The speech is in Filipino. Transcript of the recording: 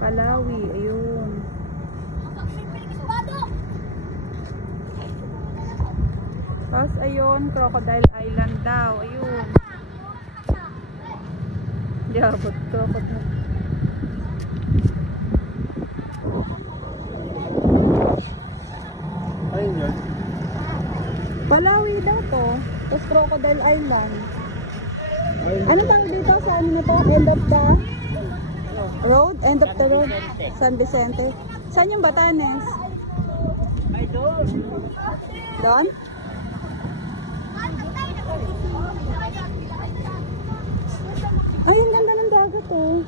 Palawi, ayun. Tapos ayun, Crocodile Island daw, ayun. Jabot, crocodile. Ayun yun. Palawi daw to. Tapos Crocodile Island. Ano tawag dito sa ano na to? End of the road? End of the road? San Vicente. Saan yung Batanes? Ay, doon. Doon? Ay, ang ganda ng dagat oh.